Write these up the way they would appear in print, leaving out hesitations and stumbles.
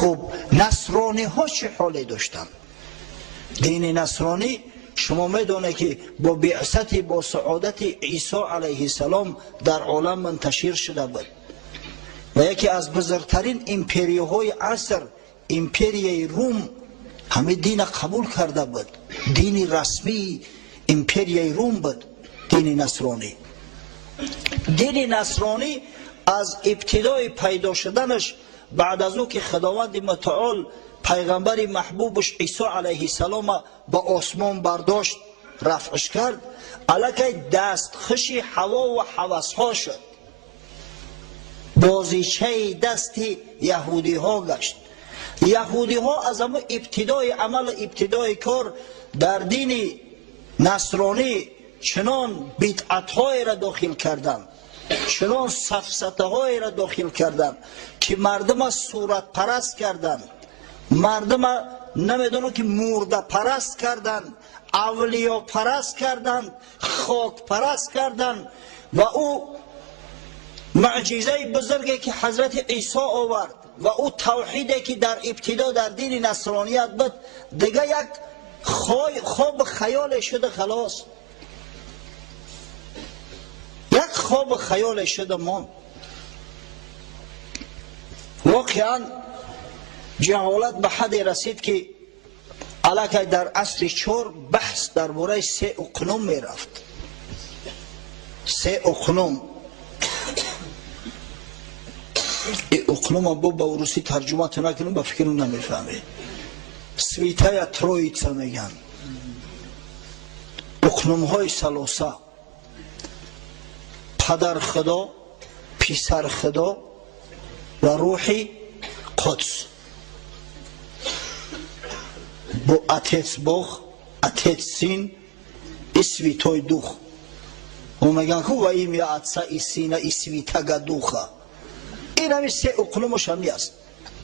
خب نصرانی ها چه حالی داشتن؟ دین نصرانی شما میدونه که با بعثت با سعادت عیسی علیه السلام در عالم منتشر شده بود و یکی از بزرگترین امپریوهای عصر امپریای روم همه دین قبول کرده بود. دین رسمی امپریای روم بود دین نصرانی. دین نصرانی از ابتدای پیدا شدنش بعد از او که خداوند متعال پیغمبر محبوبش عیسی علیه السلام با آسمان برداشت رفعش کرد، الکی دستخوش هوا و هوس‌ها شد، بازیچه دست یهودی ها گشت. یهودی ها از اما ابتدای عمل ابتدای کار در دین نصرانی چنان بدعت های را داخل کردند، چنان سفسطه های را داخل کردند که مردم صورت پرست کردند، مردم نمیدونم که مرده پرست کردند، اولیا پرست کردند، خاک پرست کردند. و او معجزه بزرگی که حضرت عیسی آورد و او توحیدی که در ابتدا در دین نصرانیت بود دیگه یک خواب خیال شده، خلاص یک خواب خیال شده. ما واقعا جهالت به حد رسید که الکی در عصر 4 بحث درباره 3 اقنوم می رفت. 3 اقنوم، این اقنوم با روسی ترجمه نکنم با فکرم نمیفهمه. سویتای ترویتسا میگن، اقنوم های ثلاثه: پدر خدا، پسر خدا و روح قدس. با اتیت بخ، اتیت سین، اسویتای دوخ. و میگن که و ایم یا اتسا ایسینا اسویتاگا دوخه. این همی 3 اقنومش همی است.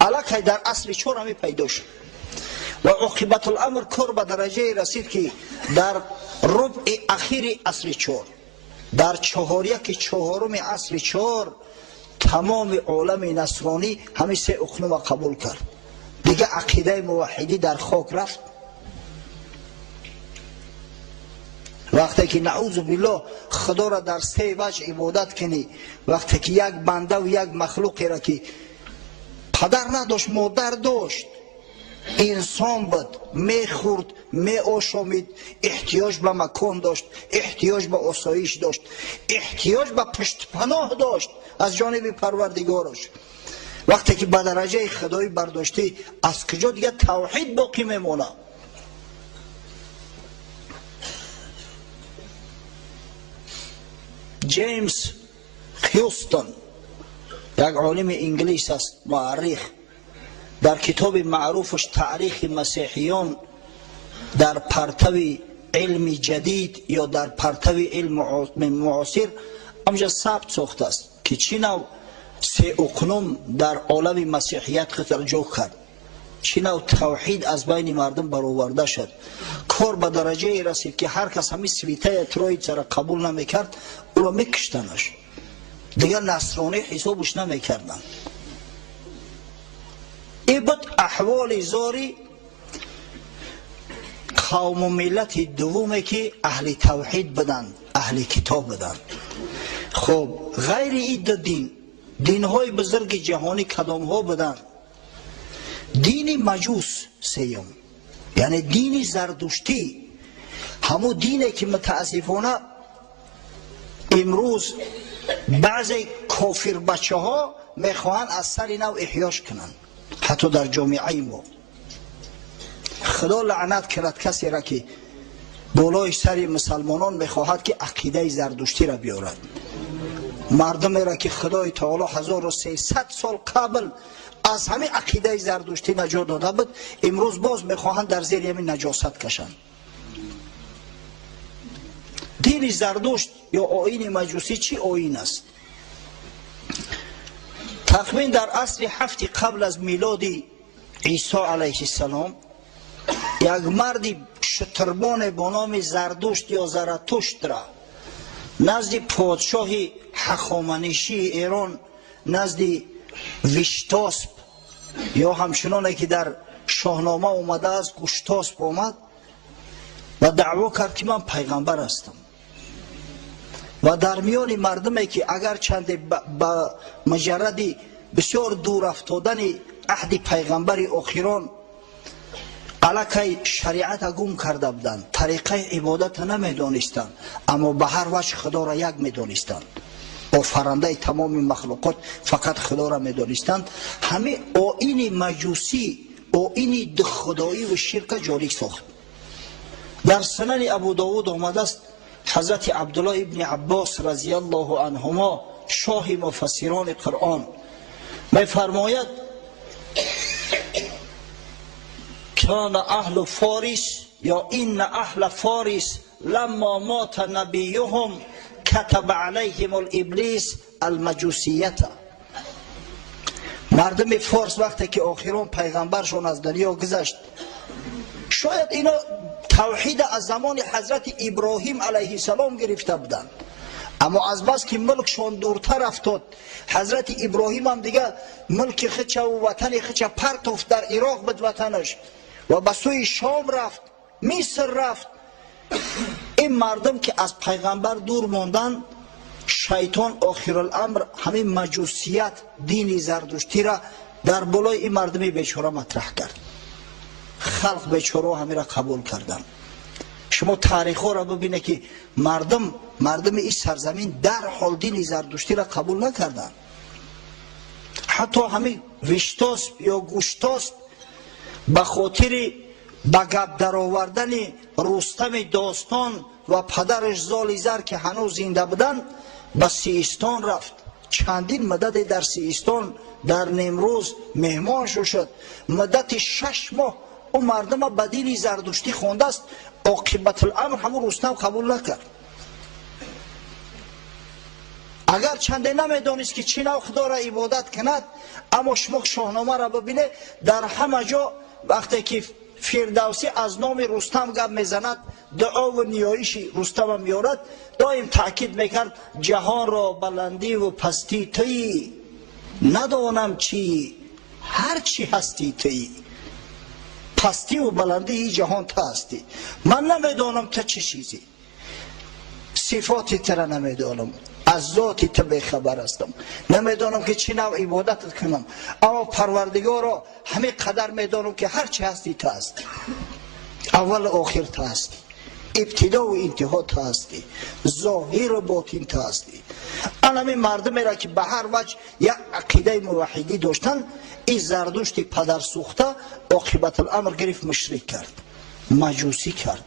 الکی در اصل 4 همی پیدا شد و عاقبت الامر کار به درجه رسید که در ربع اخیر اصل 4، در 4/4 اصل 4 تمام عالم نصرانی همه 3 اقنوم قبول کرد. دیگه عقیده موحدی در خاک رفت. وقتی که نعوذ بالله خدا را در 3 وجه عبادت کنی، وقتی که یک بنده و یک مخلوقی را که پدر نداشت مادر داشت، انسان بود، میخورد میآشامید، احتیاج به مکان داشت، احتیاج به آسایش داشت، احتیاج به پشت پناه داشت از جانب پروردگارش، وقتی که به درجه خدایی برداشتی از کجا دیگه توحید باقی میمونه؟ جیمز هیوستون یک عالم انگلیس است، مورخ، در کتاب معروفش تاریخ مسیحیان در پرتو علم جدید یا در پرتو علم معاصر همجا ثبت ساخته است که چی نوع 3 اقنوم در عالم مسیحیت خطر جو کرد، چی نوع توحید از بین مردم برآورده شد. کار به درجه رسید که هر کس همی سویته ترویتسا را قبول نمیکرد او را میکشتنش، دیگر نصرانی حسابش نمیکردن. این بود احوال زاری قوم و ملت دومی که اهل توحید بدن، اهل کتاب بدن. خب غیر این 2 دین های بزرگ جهانی کدام ها بدن؟ دین مجوس سیوم، یعنی دین زردشتی، همون دینی که متاسفانه امروز بعضی کافر بچه ها میخواهند از سر نو احیاش کنند، حتی در جامعه ما. خدا لعنت کرد کسی را که بالای سر مسلمانان میخواهد که عقیده زردشتی را بیارد. مردمی را که خدای تعالی 1300 سال قبل از همه عقیده زردشتی نجات داده بود، امروز باز میخواهند در زیر همین نجاست کشند. دین زردشت یا آیین مجوسی چی آیین است؟ تقریبا در عصر 7 قبل از میلاد عیسی علیه السلام یک مردی شتربان با نام زردشت یا زرتشت را نزد پادشاه هخامنشی ایران، نزد ویشتاسپ یا همچنانه که در شاهنامه اومده است گشتاسپ اومد و دعوا کرد که من پیغمبر هستم و در میان مردمی که اگر چند با مجرد بسیار دور افتادن عهد پیغمبر آخران علاقه شریعت گم کرده بودند، طریقه عبادت نمیدانستند، اما به هر وجه خدا را یک میدانستند، آفرنده تمام مخلوقات فقط خدا را میدانستند. همه آیین مجوسی، آیین خدایی و شرک جاری ساخت. در سنن ابو داود آمده است حضرت عبدالله ابن عباس رضی الله عنهما شاه مفسران قرآن میفرماید کان اهل فارس یا این اهل فارس لما مات نبیهم کتب علیهم الابلیس المجوسیت. مردم فارس وقتی که آخران پیغمبرشون از دنیا گذشت، شاید اینا توحید از زمان حضرت ابراهیم علیه السلام گرفته بودند، اما از بس که ملکشون دورتر افتاد، حضرت ابراهیم هم دیگه ملک خچه و وطن خچه پرتفت، در عراق بود وطنش و به سوی شام رفت، مصر رفت. این مردم که از پیغمبر دور ماندن، شیطان آخر الامر همین مجوسیت دین زردشتی را در بالای این مردم بیچاره مطرح کرد. خلق بیچاره همه را قبول کردن. شما تاریخ ها را ببینه که مردم این سرزمین در حال دین زردشتی را قبول نکردن. حتی همین وشتاسپ یا گوشتاسپ به خاطر به گپ در آوردن رستم داستان و پدرش زالیزر که هنوز زنده بودن به سیستان رفت. چندین مدت در سیستان در نیمروز مهمان شد. مدت 6 ماه اون مردم به دین زردشتی خونده است. عاقبت الامر همون رستم قبول نکرد. اگر چنده نمیدانست که چی نوع خدا را عبادت کند، اما شما شاهنامه را ببینه، در همه جا وقتی که فردوسی از نام رستم گپ میزند، دعا و نیایش رستم هم میارد، دایم تاکید میکرد جهان را بلندی و پستی تویی، ندانم چی هر چی هستی تویی. پستی و بلندی این جهان تو هستی، من نمیدانم تو چه چیزی، صفاتی تر نمیدانم، از ذاتی تو بخبر هستم، نمیدانم که چی نوع عبادت کنم، اما پروردگارا همه قدر میدانم که هر چی هستی تو هستی، اول و آخر تو هستی، ابتدا و انتها تو هستی، ظاهر و باطن تو هستی. همین مردمی را که به هر وجه یک عقیده موحدی داشتن، این زردشت پدر سوخته عاقبت الامر گرفت مشرک کرد، مجوسی کرد.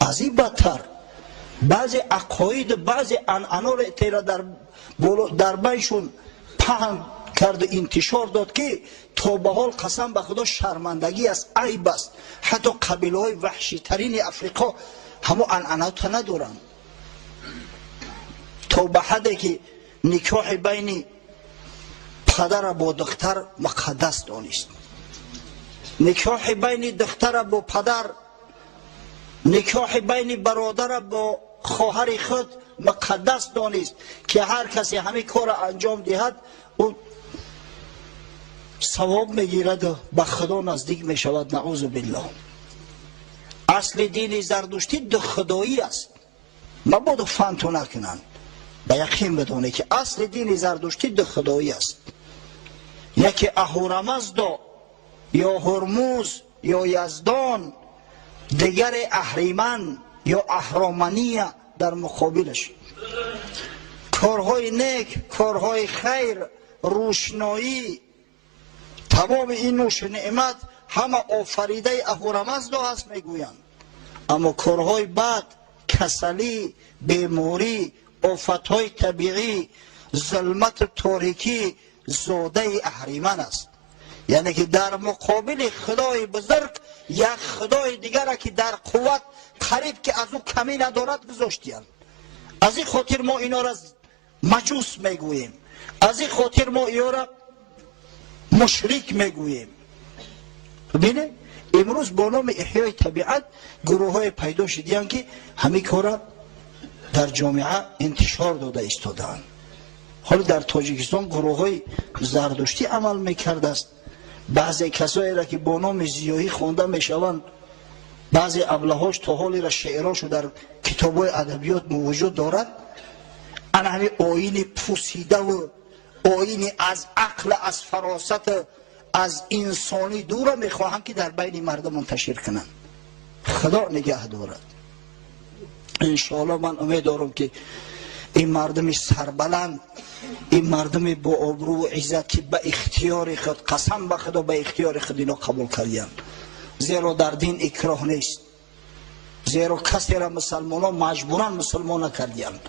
از این بدتر بعضی عقاید، بعضی عنعنات را در بینشون پهن کرد و انتشار داد که تا به حال قسم به خدا شرمندگی است، عیب است. حتی قبیله های وحشی ترین افریقا همو عنعنات ندارن. تا به حدی که نکاح بین پدر با دختر مقدس دانست، نکاح بین دختر با پدر، نکاح بین برادر با خواهر خود مقدس دانست که هر کسی همین کار انجام دهد او ثواب میگیرد و به خدا نزدیک میشود. نعوذ بالله. اصل دین زردشتی دو خدایی است، مبادا فهمتو نکنن، به یقین بدونه که اصل دین زردشتی دو خدایی است. یکی اهورامزدا یا هرموز یا یزدان، دیگر اهریمن یا اهرامنیه در مقابلش. کارهای نیک، کارهای خیر، روشنایی، تمام این نوش نعمت همه آفریده اهورامزدا هست میگویند. اما کارهای بد، کسلی، بیماری، آفتهای طبیعی، ظلمت تاریکی زاده اهریمن است. یعنی که در مقابل خدای بزرگ یک خدای دیگر که در قوت قریب که از او کمی ندارد گذاشتیند. از این خاطر ما اینا را مجوس میگوییم، از این خاطر ما اینا را مشرک میگوییم. ببینه امروز با نام احیای طبیعت گروه های پیدا شدیان که همین کارا در جامعه انتشار داده ایستادند. حالا در تاجیکستان گروه های زردشتی عمل میکرده است، بعضی کسایی را که با نام ضیایی خوانده میشوند، بعضی ابلهاش تا حالی را شعراشو در کتاب‌های ادبیات موجود دارد، انا همین آیین پوسیده و آیین از عقل، از فراست، از انسانی دور میخواهند که در بین مردم منتشر کنند. خدا نگه دارد. انشاءالله من امید دارم که این مردم سربلند، این مردم با آبرو و عزت که به اختیار خود، قسم به خدا به اختیار خود اینا قبول کردن، زیرا در دین اکراه نیست، زیرا کسی را مسلمانان مجبورا مسلمان نکردن.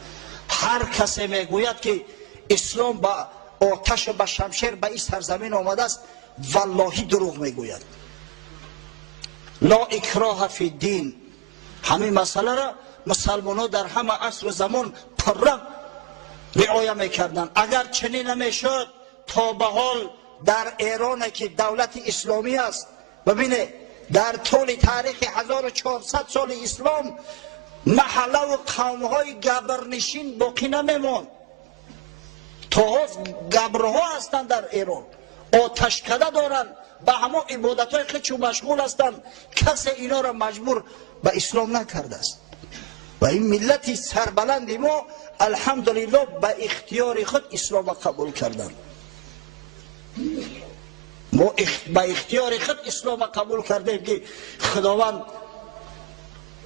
هر کسی میگوید که اسلام با آتش و به شمشیر به این سرزمین آمده است، والله دروغ میگوید. لا اکراه فی الدین، همین مسئله را مسلمانان در همه عصر و زمان پررنگ رعایت میکردن. اگر چنین نمیشد تا به حال در ایران که دولت اسلامی است، ببینه در طول تاریخ 1400 سال اسلام محله و قومهای گبرنشین باقی نمیماند. تا گبرها هستند در ایران، آتشکده دارند، به همه عبادتهای خودشون مشغول هستند، کسی اینا را مجبور به اسلام نکرده است. و این ملت سربلند ما الحمدلله به اختیار خود اسلام قبول کردن. ما به اختیار خود اسلام قبول کردیم که خداوند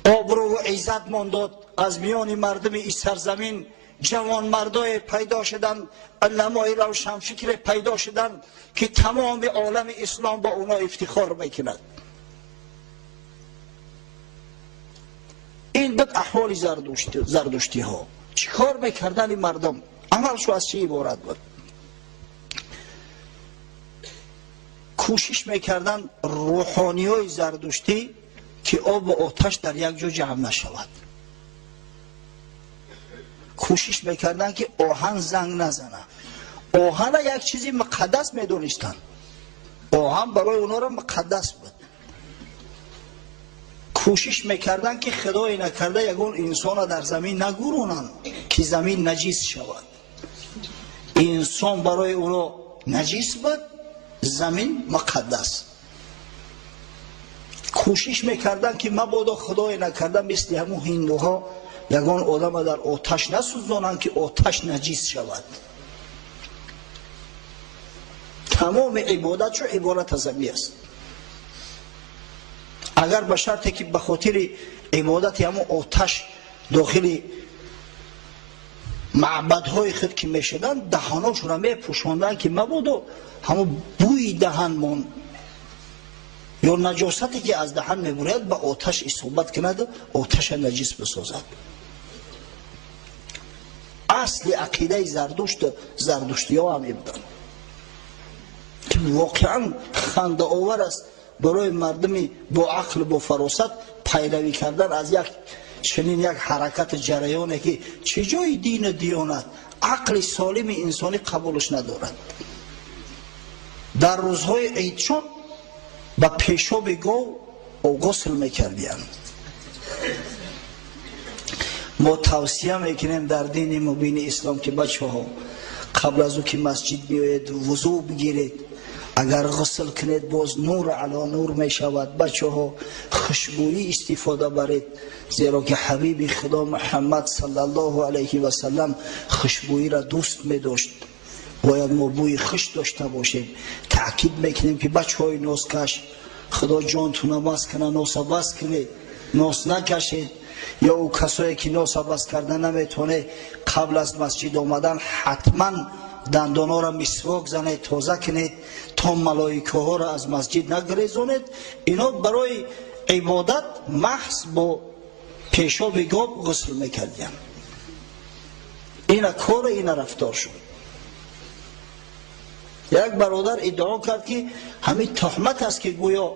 آبرو و عزت مان داد. از میان مردم این سرزمین جوان مردای پیدا شدن، علمای روشنفکر پیدا شدن که تمام عالم اسلام با اونا افتخار میکند. این بود احوال زردشتی ها. چیکار میکردن این مردم؟ عملشو از چی عبارت بود؟ کوشش میکردن روحانی های زردشتی که آب و آتش در یک جا جمع نشود. کوشش میکردن که آهن زنگ نزنه. آهن یک چیزی مقدس میدونستن. آهن برای اونا را مقدس بود. کوشش میکردن که خدای نکرده یگون انسان در زمین نگورونن که زمین نجیس شود. انسان برای اونا نجیس بود، زمین مقدس. کوشش میکردن که مبادا خدای نکرده مثل همون هندوها یگان آدم در آتش نسوزانن که آتش نجیس شود. تمام عبادت شو عبارت از زمین است. اگر به شرطی که به خاطر عبادت همون آتش داخل معبدهای خود که میشدن دهاناش را میپوشاندن که مبادا همون بوی دهن مون یا نجاستی که از دهن میبرید به آتش اصابت کند، آتش نجیس بسازد. اصل عقیده زردشتی ها هم بودن که واقعا خنده آور است برای مردمی با عقل با فراست پیروی کردن از یک چنین یک حرکت جریانه که چه جای دین و دیانت عقل سالم انسانی قبولش ندارد. در روزهای عیدشون با پیشاب گاو و غسل میکردیم. ما توصیه میکنیم در دین مبین اسلام که بچه ها قبل از او که مسجد بیاید وضو بگیرید، اگر غسل کنید باز نور علی نور می شود. بچه ها خوشبویی استفاده برید، زیرا که حبیب خدا محمد صلی الله علیه و سلم خوشبویی را دوست می داشت. باید ما بوی خوش داشته باشیم. تأکید میکنیم که بچه های نازکش خدا جانتون بس کنه، ناس بس کنید، ناس نکشید. یا او کسایی که ناس بس کردن نمیتونه قبل از مسجد آمدن حتما دندانا را مسواک زنید، تازه کنید تا ملائکه ها را از مسجد نگریزونید. اینا برای عبادت محض با پیشاب گاو غسل میکردیم. این کار این رفتار شد. یک برادر ادعا کرد که همین تهمت است که گویا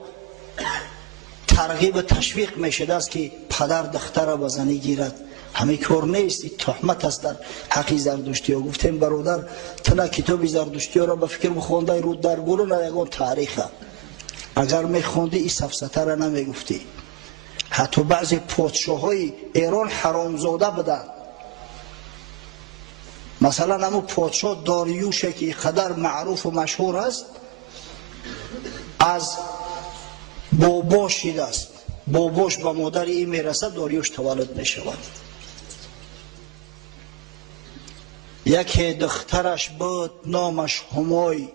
ترغیب تشویق میشده است که پدر دختر را به زنی گیرد. همه کار نیست، تهمت است در حق زردشتی ها. گفتیم برادر تنها کتاب زردشتی ها را به فکر بخوانده رو در گروه یگان تاریخه. اگر میخوندی این سفسطه را نمیگفتی. حتی بعضی پادشاه های ایران حرامزاده بودند. مثلا همون پادشاه داریوش که قدر معروف و مشهور است، از بابا شده است. باباش به مادر این میرسد، داریوش تولد میشود. یکی دخترش بود نامش همای،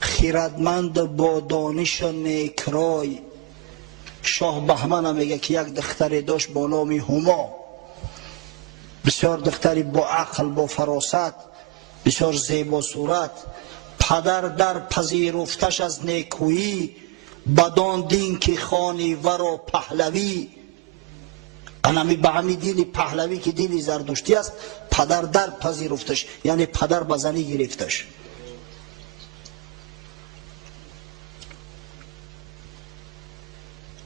خیرتمند با دانش و نیکرای. شاه بهمن میگه که یک دختری داشت با نام هما، بسیار دختری با عقل، با فراست، بسیار زیبا صورت. پدر در پذیرفتش از نیکویی، بدان دین که خوانی ورا پهلوی. انمی به همین دین پهلوی که دین زردشتی است، پدر در پذیرفتش، یعنی پدر بزنی گرفتش.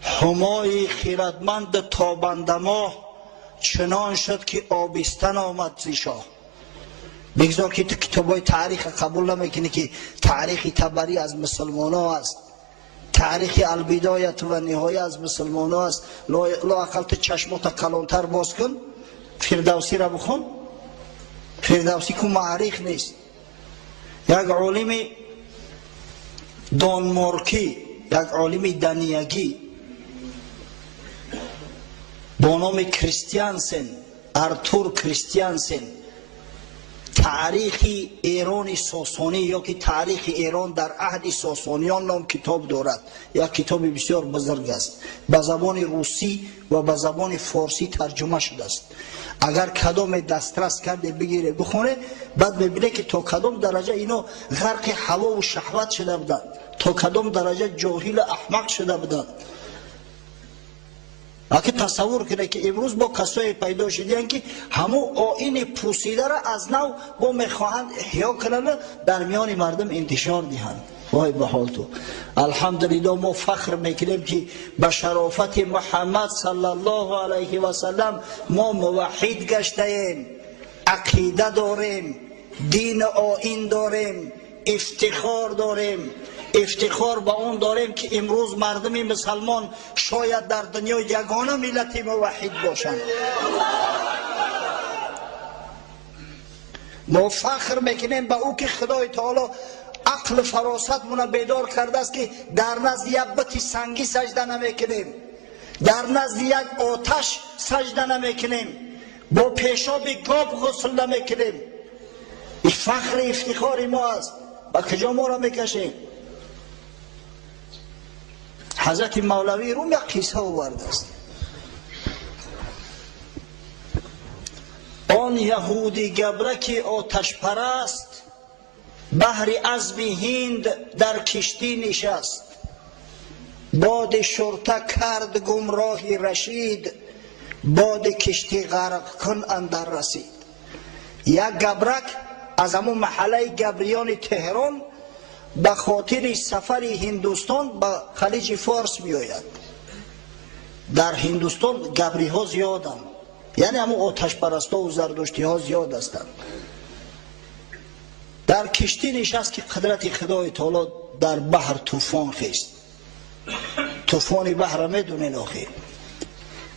همای خیرتمند تابنده ماه، چنان شد که آبستن آمد ز شاه. بگذار که تو کتابای تاریخ قبول نمیکنی که تاریخ تبری از مسلمان ها است، تاریخ البدایت و نهایه از مسلمان ها است. لا اقل تو چشمات کلانتر باز کن، فردوسی را بخون. فردوسی که معریخ نیست، یک عالم دانمارکی، یک عالم دنیگی با نام کریستیانسن، ارتور کریستیانسن، تاریخ ایران ساسانی یا که تاریخ ایران در عهد ساسانیان نام کتاب دارد. یک کتاب بسیار بزرگ است، به زبان روسی و به زبان فارسی ترجمه شده است. اگر کدام دسترس کرده بگیره بخونه، بعد ببینه که تا کدام درجه اینا غرق هوا و شهوت شده بودند، تا کدام درجه جاهل احمق شده بودند. اگه تصور کنه که امروز با کسایی پیدا شدن که همو آیین پوسیده را از نو با میخواهند احیا کنند، در میان مردم انتشار دهند. وای به حال تو. الحمدلله ما فخر میکنیم که به شرافت محمد صلی الله علیه و سلم ما موحد گشته ایم، عقیده داریم، دین آیین داریم، افتخار داریم. افتخار با اون داریم که امروز مردم مسلمان شاید در دنیا یگانه ملت موحد باشند. ما فخر میکنیم به او که خدای تعالی عقل فراست مون بیدار کرده است که در نزد یک بت سنگی سجده نمیکنیم، در نزد یک آتش سجده نمیکنیم، با پیشاب گاو غسل نمیکنیم. این فخر افتخار ما است. با کجا ما را میکشیم؟ حضرت مولوی روم یک قصه آورده است. آن یهودی گبرک آتش پرست، بحر عذب هند در کشتی نشست. باد شرطه کرد گمراهی رشید، باد کشتی غرق کن اندر رسید. یک گبرک از همون محله گبریان تهران به خاطر سفر هندوستان به خلیج فارس می آید. در هندوستان گبری ها زیادند، یعنی همون آتش پرستا و زردشتی ها زیاد هستند. در کشتی نشست که قدرت خدای تعالی در بحر طوفان خیست. طوفان بحر میدونین آخه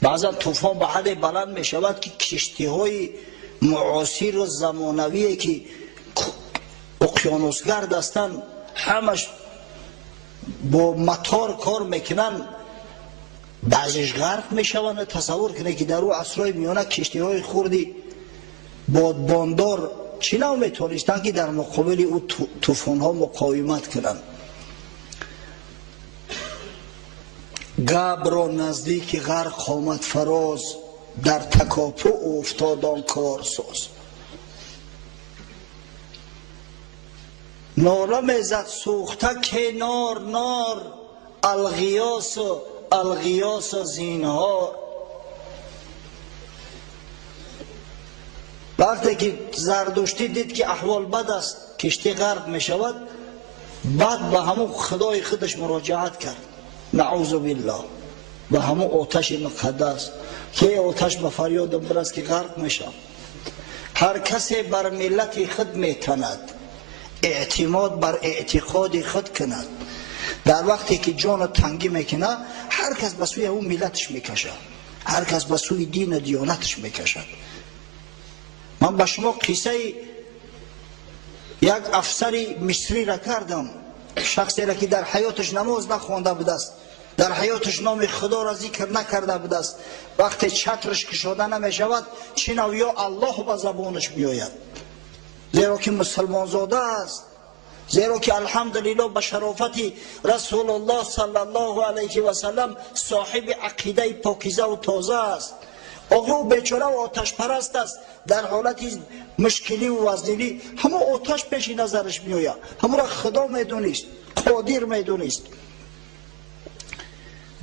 بعضا طوفان به حد بلند می شود که کشتی های معاصر و زمانویه که اقیانوسگرد هستند همش با موتور کار میکنن، بعضیش غرق میشوند. تصور کنه که در او عصرهای میانه کشتی های خوردی بادباندار چی نو میتونستن که در مقابل او طوفان ها مقاومت کنن. گبر را نزدیک غرق آمد فراز، در تکاپو افتادان کارساز. ناله میزد سوخته که نار نار، الغیاس زینهار. وقتی که زردشتی دید که احوال بد است، کشتی غرق می شود، بعد به همون خدای خودش مراجعت کرد، نعوذ بالله، به همون آتش مقدس که آتش به فریادم برست که غرق می شود. هر کسی بر ملت خود می تند، اعتماد بر اعتقاد خود کند. در وقتی که جان تنگی میکنه، هر کس به سوی اون ملتش میکشد، هر کس به سوی دین و دیانتش میکشد. من به شما قصه یک افسر مصری را کردم شخصی را که در حیاتش نماز نخوانده بوده است، در حیاتش نام خدا را ذکر نکرده بوده است، وقتی چترش کشاده نمی شود چنان یا الله به زبانش میآید، زیرا که مسلمان زاده است، زیرا که الحمدلله به شرافت رسول الله صلی الله علیه و سلم صاحب عقیده پاکیزه و تازه است. آقا بیچاره و آتش پرست است، در حالت مشکلی و وزنی همه آتش پیش نظرش میآید، همه را خدا میدونیست، قادر میدونیست.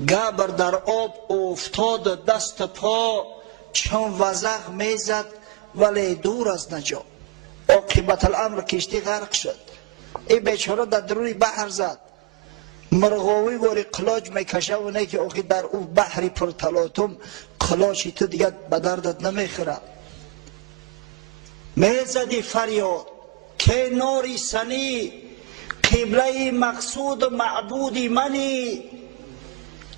گبر در آب افتاد دست پا، چون وزغ میزد ولی دور از نجا. عاقبت الامر کشتی غرق شد، این بیچاره در روی بحر زد، مرغاوی واری قلاج میکشه و نه که آخی در او بحری پر تلاطم قلاجی تو دیگه به دردت نمیخوره. میزدی فریاد که ناری سنی، قبله مقصود معبودی منی،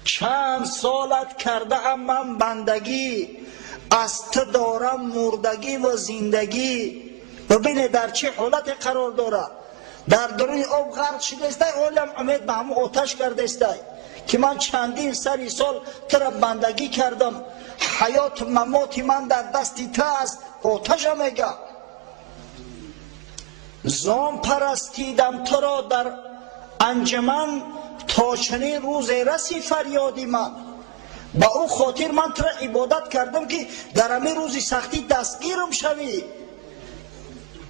چند سالت کرده ام من بندگی، از تو دارم مردگی و زندگی. ببینه در چه حالت قرار داره، در دروی آب غرق شده است، اولم امید به همون آتش کرده است که من چندین سری سال تو را بندگی کردم، حیات ممات من در دستی تو است. آتش میگه زان پرستیدم تو را در انجمن، تا چنین روز رسی فریادی من. با او خاطر من تو را عبادت کردم که در همین روزی سختی دستگیرم شوی.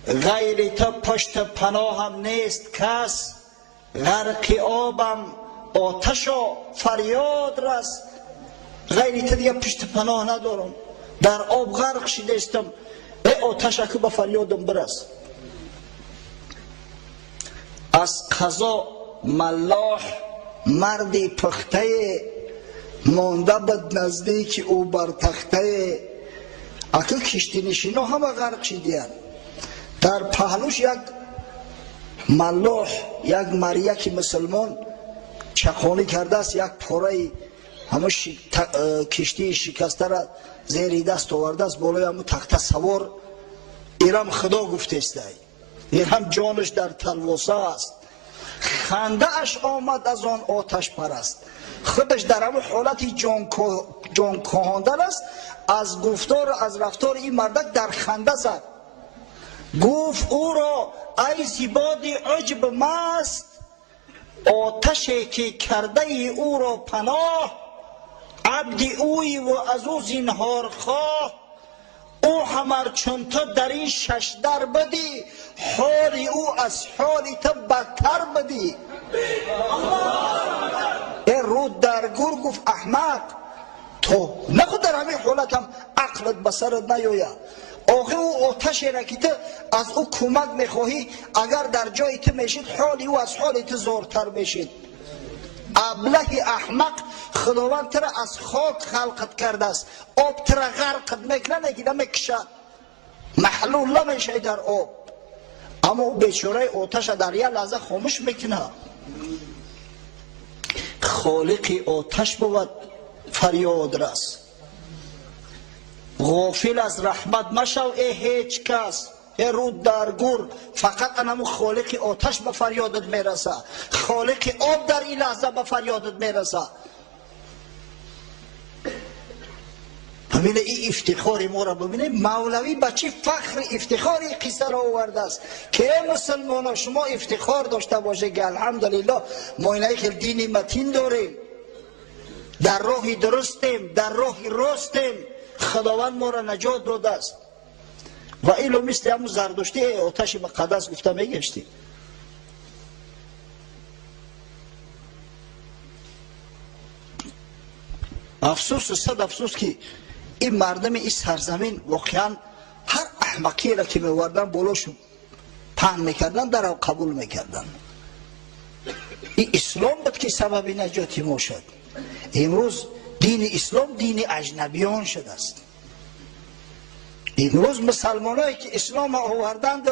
غیر تو پشت پناهم نیست کس، غرق آبم آتشا فریاد رس. غیر تو دیگه پشت پناه ندارم، در آب غرق شده استم، ای آتشا که به فریادم برس. از قضا ملاح مردی پخته، مانده بد نزدیک او بر تخته. اکل کشتی نشینا همه غرق شدیان، در پهلوش یک ملاح، یک مریک مسلمان چخانی کرده است، یک پاره همه کشتی شکسته را زیر دست آورده است، بالای همه تخته سوار. ایرم خدا گفته است، ایرم جانش در تلواسه است. خنده اش آمد از آن آتش پرست، خودش در همه حالت جان کهاندن است. از گفتار از رفتار این مردک در خنده زد. گفت او را ای زیباد عجب مست، آتشی که کرده ای او را پناه. عبد اوی و از او زینهار خواه، او همر چون تو در این شش در بدی، حال او از حالی تو بدتر بدی. این رود در گور گفت احمق، تو نخود در همین حالتم عقلت بسرت نیاید. آخه او آتشی را که تو از او کمک میخواهی، اگر در جای تو میشید حالی او از حالی تو زارتر میشید. ابله احمق، خداوند تو را از خاک خلقت کرده است، آب تو را غرقت میکنه نگیره میکشد، محلول نمیشه در آب. اما او بیچاره آتش در یک لحظه خاموش میکنه. خالق آتش بود فریاد رس، غافل از رحمت مشو ای هیچ کس. ای رود در گور، فقط انمو خالق آتش به فریادت میرسه، خالق آب در این لحظه به فریادت میرسه. ببینه این افتخار ما را ببینه، مولوی با چه فخر افتخاری قصه را آورده است که مسلمان ها شما افتخار داشته باشه که الحمدلله ما اینایی که دین متین داریم، در راه درستیم، در راه راستیم، خداوند ما را نجات داده است. و ایلو مثل همون زردشتی آتش مقدس گفته میگشتی. افسوس و صد افسوس که این مردم این سرزمین واقعا هر احمقی را که میوردن بالاشون پهن میکردن در قبول میکردن. این اسلام بود که سبب نجات ما شد. امروز دین اسلام دین اجنبیان شده است. امروز مسلمانایی که اسلام آوردند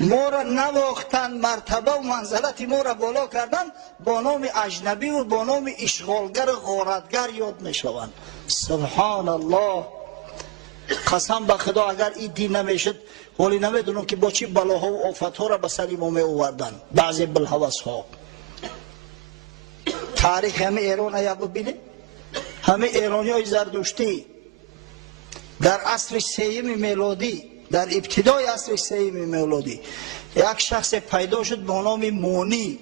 ما را نواختند، مرتبه و منزلت ما را بالا کردند، با نام اجنبی و با نام اشغالگر غارتگر یاد می شوند. سبحان الله. قسم به خدا اگر این دین نمیشد ولی نمیدونم که با چی بلاها و آفتها را به سر ما می آوردن بعضی بلحوث ها. تاریخ همه ایران ایا ببینه، همه ایرانی های زردشتی در عصر سوم میلادی، در ابتدای عصر سوم میلادی یک شخص پیدا شد به نام مونی،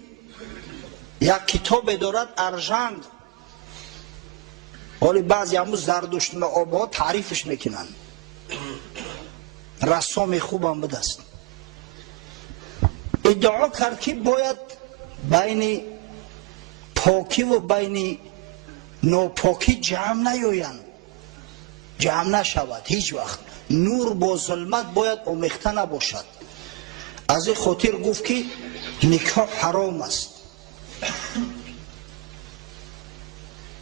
یک کتاب دارد ارژنگ، ولی بعضی همون زردشت آبها تعریفش میکنن، رسام خوبم بدست. ادعا کرد که باید بین پاکی و بین ناپاکی جمع نیاین، جمع نشود هیچ وقت، نور با ظلمت باید آمیخته نباشد. از این خاطر گفت که نکاح حرام است.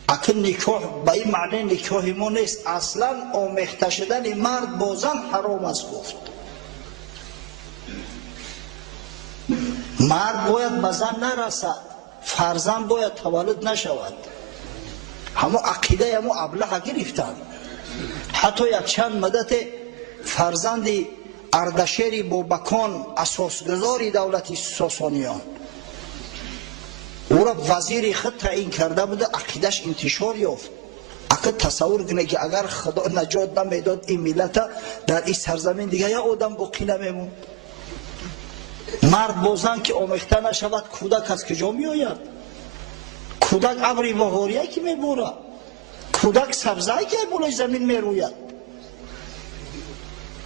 اکنون نکاح به این معنی نکاح ما نیست، اصلا آمیخته شدن مرد با زن حرام است. گفت مرد باید به زن نرسد، فرزند باید تولد نشود. همه عقیده همه ابله گرفتند. حتی یک چند مدت فرزند اردشیر بابکان اساسگذار دولت ساسانیان او را وزیر خود تعیین کرده بوده، عقیدش انتشار یافت. اگر تصور کنه که اگر خدا نجات نمیداد این ملت در این سرزمین دیگه یا آدم باقی نمیمون. مرد با زن که آمیخته نشود کودک از کجا می آید؟ کودک ابری بهاریه که می بوره، کودک سبزه که بالای زمین می روید.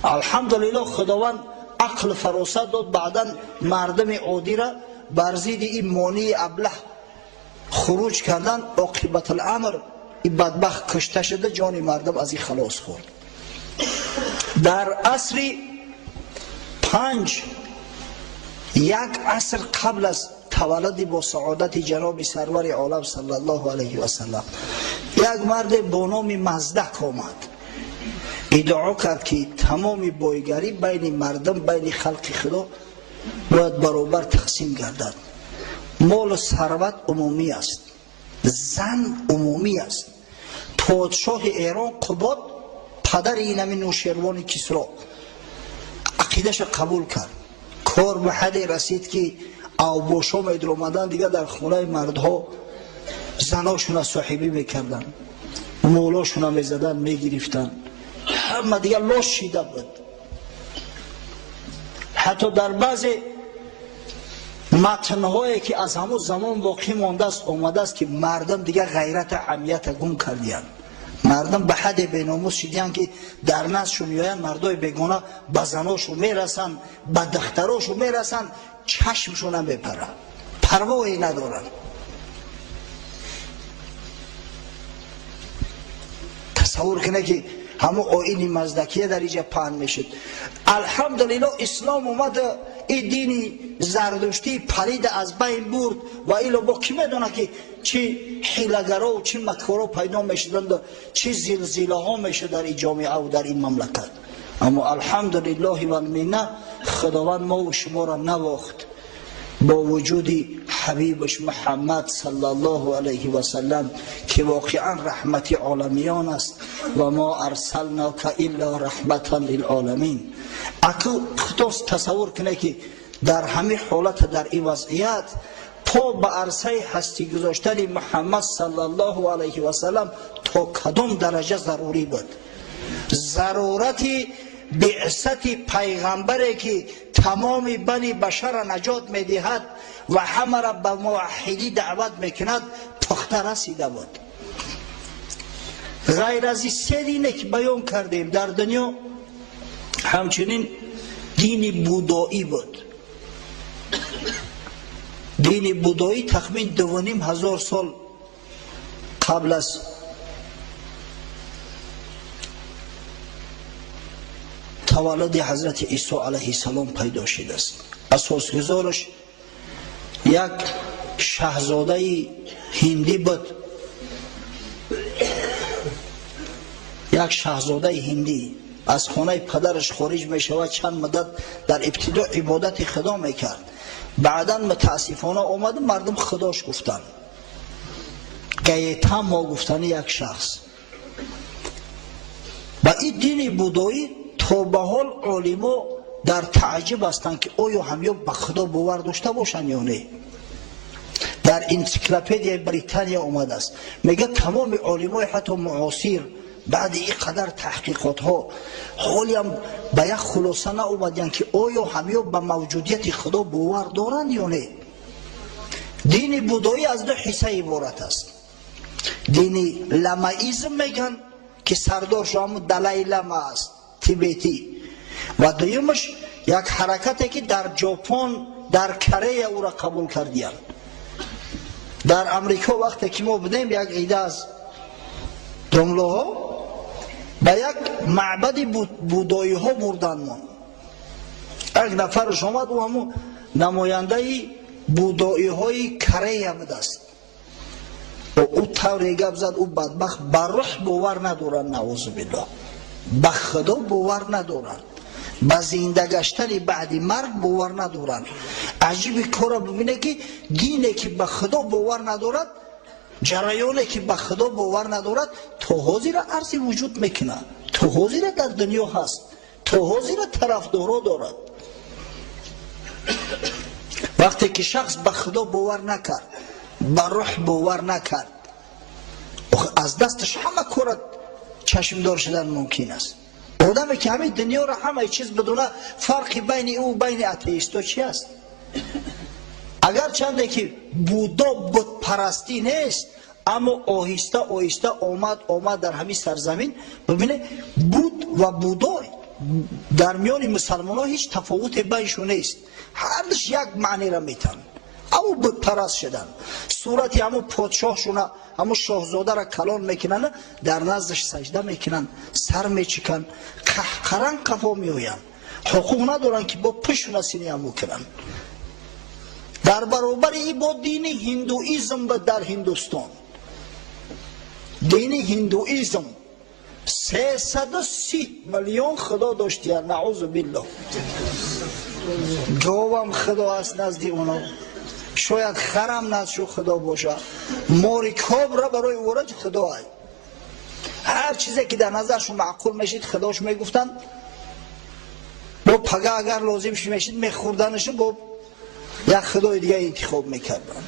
الحمدلله خداوند عقل فراست داد، بعدا مردم عادی را بر ضد این مانی ابله خروج کردن. عاقبت الامر این بدبخت کشته شده، جان مردم از این خلاص خورد. در عصر 5 یک عصر قبل از تولد با سعادت جناب سرور عالم صلی الله علیه و سلم یک مرد با نام مزدک آمد، ادعا کرد که تمام بایگری بین مردم، بین خلق خدا باید برابر تقسیم گردد. مال و ثروت عمومی است، زن عمومی است. پادشاه ایران قباد پدر این همین نوشیروان کسرا عقیدش قبول کرد. کار به حدی رسید که اوباشا می درآمدن دیگه در خونه مردها زناشون را صاحبی میکردن، مولاشون را میزدن میگرفتن، همه دیگه لاش شیده بود. حتی در بعض متنهایی که از همون زمان باقی مانده است آمده است که مردم دیگه غیرت حمیت گم کردیان. مردم به حد بیناموس شدیان که در نزدشون میآیند مردای بیگانه به زناشون میرسن، به دختراشون میرسن، چشمشون هم میپره، پروایی ندارن. تصور کنه که همون آیین مزدکیه در اینجا پهن میشد. الحمدلله اسلام اومد، این دین زردشتی پرید از بین برد و ایلا با کی میدونه که چه حیله‌گرا و چه مکارا پیدا میشدند و چه زلزله ها میشد در این جامعه و در این مملکت. اما الحمدلله و المنه خداوند ما و شما را نواخت. با وجود حبیبش محمد صلی الله علیه و سلم که واقعا رحمت عالمیان است و ما ارسلناک الا رحمتا للعالمین. اکو خودت تصور کنه که در همه حالت در این وضعیت پا به عرصه هستی گذاشتن محمد صلی الله علیه و سلم تا کدام درجه ضروری بود. ضرورتی بعثت پیغمبری که تمام بنی بشر را نجات میدهد و همه را به موحدی دعوت میکند پخته رسیده بود. غیر از این سه دینه که بیان کردیم در دنیا همچنین دین بودایی بود. دین بودایی تخمین 2500 سال قبل از تولد حضرت عیسی علیه السلام پیدا شده است. اساسگذارش یک شاهزاده هندی بود. یک شاهزاده هندی از خانه پدرش خارج می شود، چند مدت در ابتدا عبادت خدا می کرد. بعدا متاسفانه آمد مردم خداش گفتن، گیتا ما گفتن یک شخص. و این دین بودایی تا به حال عالما در تعجب هستند که آیا همه به خدا باور داشته باشند یا نه. در انسیکلوپدیای بریتانیا اومده است، میگه تمام علمای حتی معاصر بعد این قدر تحقیقات ها حالی هم به یک خلاصه ناومدن که آیا همه به موجودیت خدا باور دارند یا نه. دین بودایی از دو حصه عبارت است. دین لامائیزم میگن که سردارش هم دلای لاما است، تیبتی، و دویمش یک حرکتی که در ژاپن در کره او را قبول کردیان. در امریکا وقتی که ما بودیم یک عده از جمله‌ها به یک معبد بودایی ها بردن ما. یک نفرش آمد و همون نماینده بودایی های کره آمده است و او طوری گپ زد او بدبخت بر روح باور ندارن، نعوذ بالله، به خدا باور ندارن، به زنده گشتن بعد مرگ باور ندارن. عجیب کار ببینه که دینی که به خدا باور ندارد، جریانی که به خدا باور ندارد، تا حاضر عرض وجود میکنه، تا حاضر در دنیا هست، تا حاضر طرفدارا دارد. وقتی که شخص به خدا باور نکرد، به روح باور نکرد، از دستش همه کار چشمدار شدن ممکن است. آدمی که همه دنیا را همه چیز بدونه، فرقی بین او و بین اتئیستا چی است؟ اگر چنده که بودا بت پرستی نیست، اما آهسته آهسته آمد در همین سرزمین. ببینه بود و بودا در میان مسلمان ها هیچ تفاوت بینشون نیست، هر دوش یک معنی را میتن. اما بت پرست شدن، صورتی همون پادشاهشون، همون شاهزاده را کلان میکنن، در نزدش سجده میکنن، سر میچکن، قهقرن قفا میوین، حقوق ندارن که با پشون سینی هم کنن. در برابر این با دین هندویزم در هندوستان، دین هندویزم 330 میلیون خدا داشتی، نعوذ بالله. گاوم خدا است نزد اونا، شاید خرم نزد خدا باشه، ماریکاب را برای ورج خدا هست. هر چیزی که در نظرشون معقول میشید خداش میگفتن، با پگه اگر لازمش میشید میخوردنش، با یک خدای دیگه انتخاب میکردن.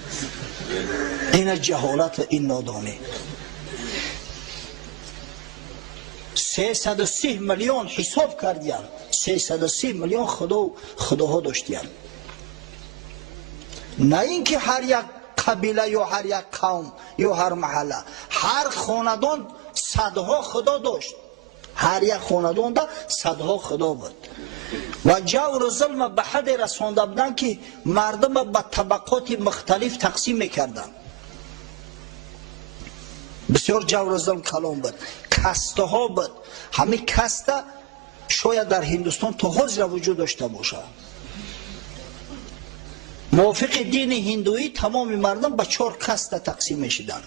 این جهالت، این نادانی. 330 میلیون حساب کردیم، 330 میلیون خداها داشتیم. نه اینکه هر یک قبیله یا هر یک قوم یا هر محله، هر خاندان صدها خدا داشت، هر یک خاندان دا صدها خدا بود. و جور و ظلم به حد رسانده بودن که مردم به طبقات مختلف تقسیم میکردن. بسیار جور و ظلم کلام بود، کسته ها بود. همه کسته شاید در هندوستان تا حاضر وجود داشته باشه. موافق دین هندویی تمام مردم به 4 کسته تقسیم میشدن.